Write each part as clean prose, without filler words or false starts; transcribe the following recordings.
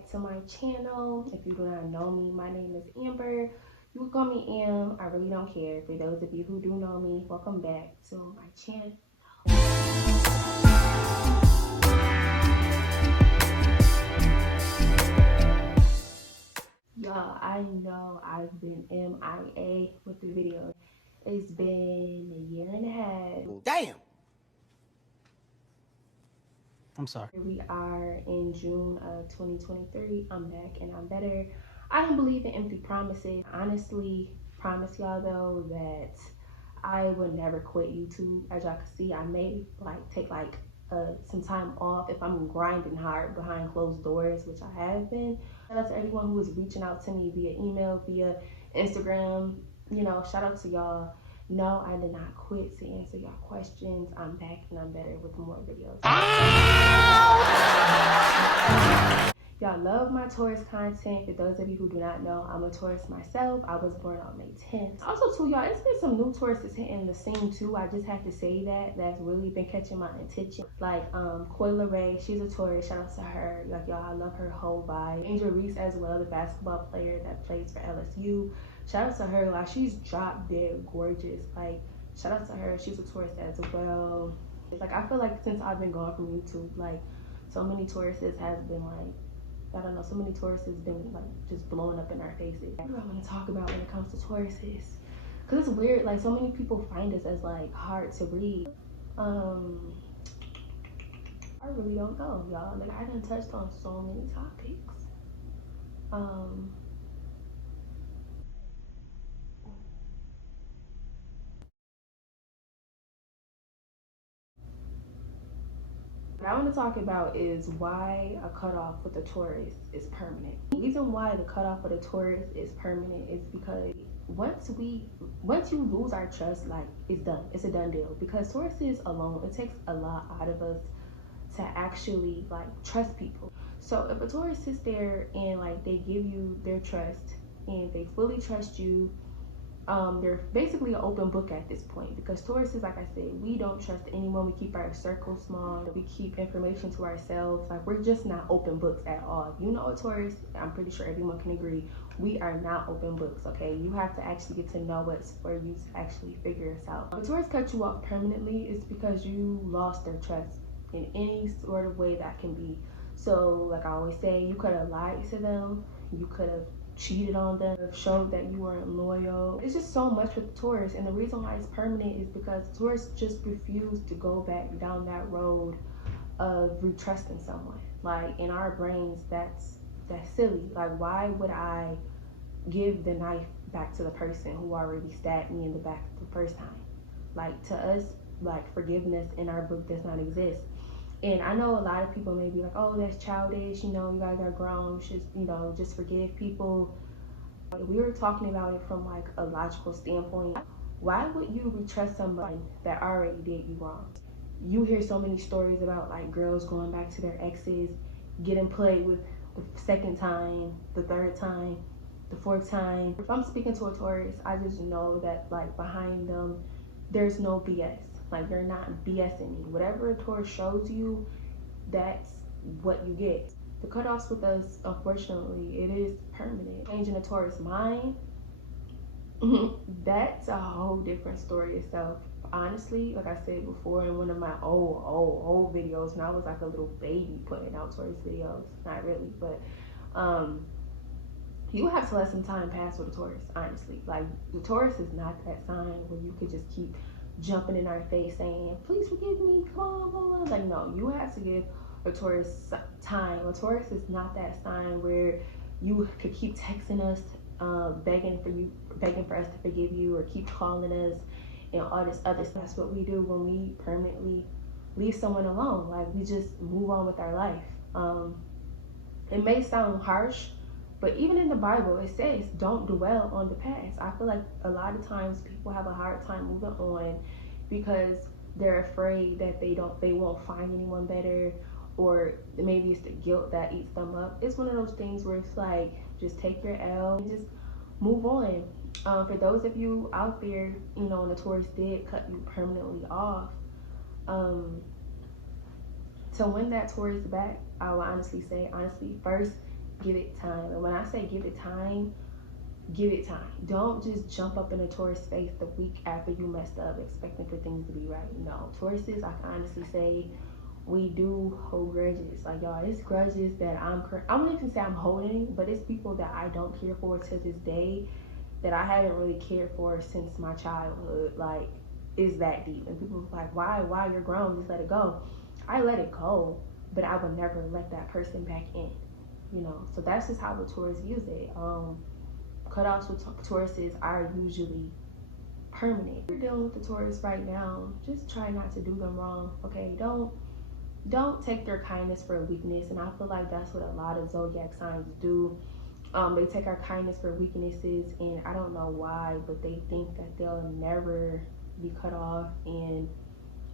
back to my channel. If you do not know me, my name is Amber. You can call me Am. I really don't care. For those of you who do know me, welcome back to my channel. Y'all, I know I've been MIA with the video. It's been a year and a half. Damn. I'm sorry. Here we are in June of 2023. I'm back and I'm better. I don't believe in empty promises. Honestly, promise y'all though that I would never quit YouTube. As y'all can see, I may take some time off if I'm grinding hard behind closed doors, which I have been. Shout out to everyone who is reaching out to me via email, via Instagram. You know, shout out to y'all. No, I did not quit to answer y'all questions. I'm back and I'm better with more videos. Y'all love my Taurus content. For those of you who do not know, I'm a Taurus myself. I was born on May 10th. Also too, y'all, it's been some new Tauruses hitting the scene too. I just have to say that. That's really been catching my attention. Like Coyle Ray, she's a Taurus. Shout out to her. Like y'all, I love her whole vibe. Angel Reese as well, the basketball player that plays for LSU. Shout out to her. Like she's drop dead gorgeous. Like shout out to her. She's a Taurus as well. It's like I feel like since I've been gone from YouTube, like so many Tauruses have been like, I don't know, so many Tauruses been like just blowing up in our faces. What do I want to talk about when it comes to Tauruses? Cause it's weird, like so many people find us as like hard to read. I really don't know, y'all. Like I done touched on so many topics. What I want to talk about is why a cutoff with a Taurus is permanent. The reason why the cutoff with a Taurus is permanent is because once you lose our trust, like it's done. It's a done deal. Because Tauruses alone, it takes a lot out of us to actually like trust people. So if a Taurus sits there and like they give you their trust and they fully trust you, they're basically an open book at this point, because Tauruses, like I said, we don't trust anyone. We keep our circle small. We keep information to ourselves. Like we're just not open books at all. If you know a Taurus, I'm pretty sure everyone can agree, we are not open books, okay? You have to actually get to know us for you to actually figure us out. If Taurus cut you off permanently, it's because you lost their trust in any sort of way that can be. So like I always say, you could have lied to them. You could have cheated on them, showed that you weren't loyal. It's just so much with Taurus, and the reason why it's permanent is because Taurus just refused to go back down that road of retrusting someone. Like in our brains, that's silly. Like why would I give the knife back to the person who already stabbed me in the back the first time? Like to us, like forgiveness in our book does not exist. And I know a lot of people may be like, oh, that's childish, you know, you guys are grown, just forgive people. We were talking about it from like a logical standpoint. Why would you retrust somebody that already did you wrong? You hear so many stories about like girls going back to their exes, getting played with the second time, the third time, the fourth time. If I'm speaking to a Taurus, I just know that like behind them, there's no BS. Like they're not BSing me. Whatever a Taurus shows you, that's what you get. The cutoffs with us, unfortunately, it is permanent. Changing a Taurus mind, that's a whole different story itself. Honestly, like I said before in one of my old videos, when I was like a little baby putting out Taurus videos, not really, but you have to let some time pass with a Taurus, honestly. Like the Taurus is not that sign where you could just keep jumping in our face saying, please forgive me, come on, blah, blah. Like no, you have to give a Taurus time. A Taurus is not that sign where you could keep texting us, begging for us to forgive you, or keep calling us and all this other stuff. That's what we do when we permanently leave someone alone. Like we just move on with our life. It may sound harsh, but even in the Bible, it says, don't dwell on the past. I feel like a lot of times people have a hard time moving on because they're afraid that they won't find anyone better, or maybe it's the guilt that eats them up. It's one of those things where it's like, just take your L and just move on. For those of you out there, you know, and the Taurus did cut you permanently off, to win that Taurus back, I will honestly say, first, give it time. And when I say give it time, give it time. Don't just jump up in a Taurus space the week after you messed up expecting for things to be right. No, Tauruses, I can honestly say, we do hold grudges. Like, y'all, it's grudges that I wouldn't even say I'm holding, but it's people that I don't care for to this day, that I haven't really cared for since my childhood. Like, is that deep. And people are like, why you're grown, just let it go. I let it go, but I would never let that person back in, you know. So that's just how the Taurus views it. Cutoffs with Tauruses are usually permanent. If you're dealing with the Taurus right now, just try not to do them wrong, okay? Don't take their kindness for weakness. And I feel like that's what a lot of zodiac signs do. They take our kindness for weaknesses, and I don't know why, but they think that they'll never be cut off, and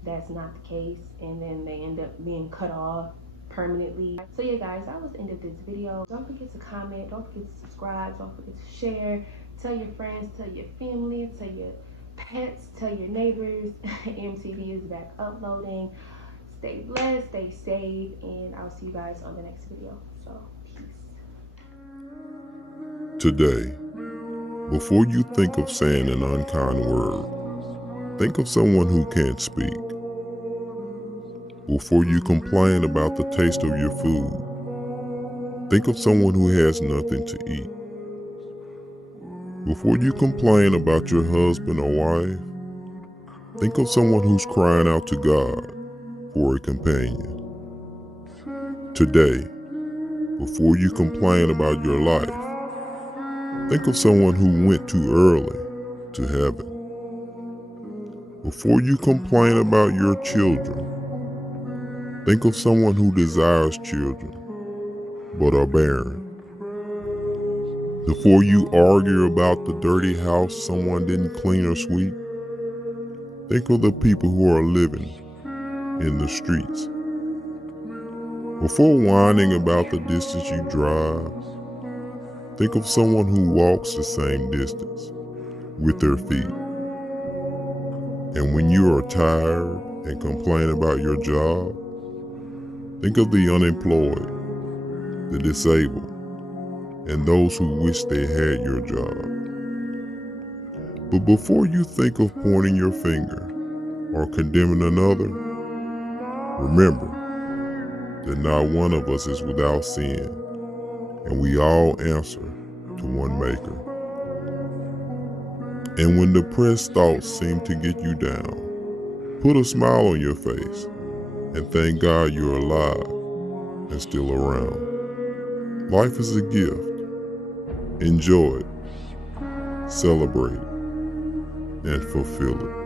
that's not the case, and then they end up being cut off permanently. So yeah, guys, that was the end of this video. Don't forget to comment, don't forget to subscribe, don't forget to share, tell your friends, tell your family, tell your pets, tell your neighbors. MTV is back uploading. Stay blessed, stay safe, and I'll see you guys on the next video. So peace. Today, before you think of saying an unkind word, think of someone who can't speak. Before you complain about the taste of your food, think of someone who has nothing to eat. Before you complain about your husband or wife, think of someone who's crying out to God for a companion. Today, before you complain about your life, think of someone who went too early to heaven. Before you complain about your children, think of someone who desires children, but are barren. Before you argue about the dirty house someone didn't clean or sweep, think of the people who are living in the streets. Before whining about the distance you drive, think of someone who walks the same distance with their feet. And when you are tired and complain about your job, think of the unemployed, the disabled, and those who wish they had your job. But before you think of pointing your finger or condemning another, remember that not one of us is without sin, and we all answer to one Maker. And when depressed thoughts seem to get you down, put a smile on your face and thank God you're alive and still around. Life is a gift. Enjoy it, celebrate it, and fulfill it.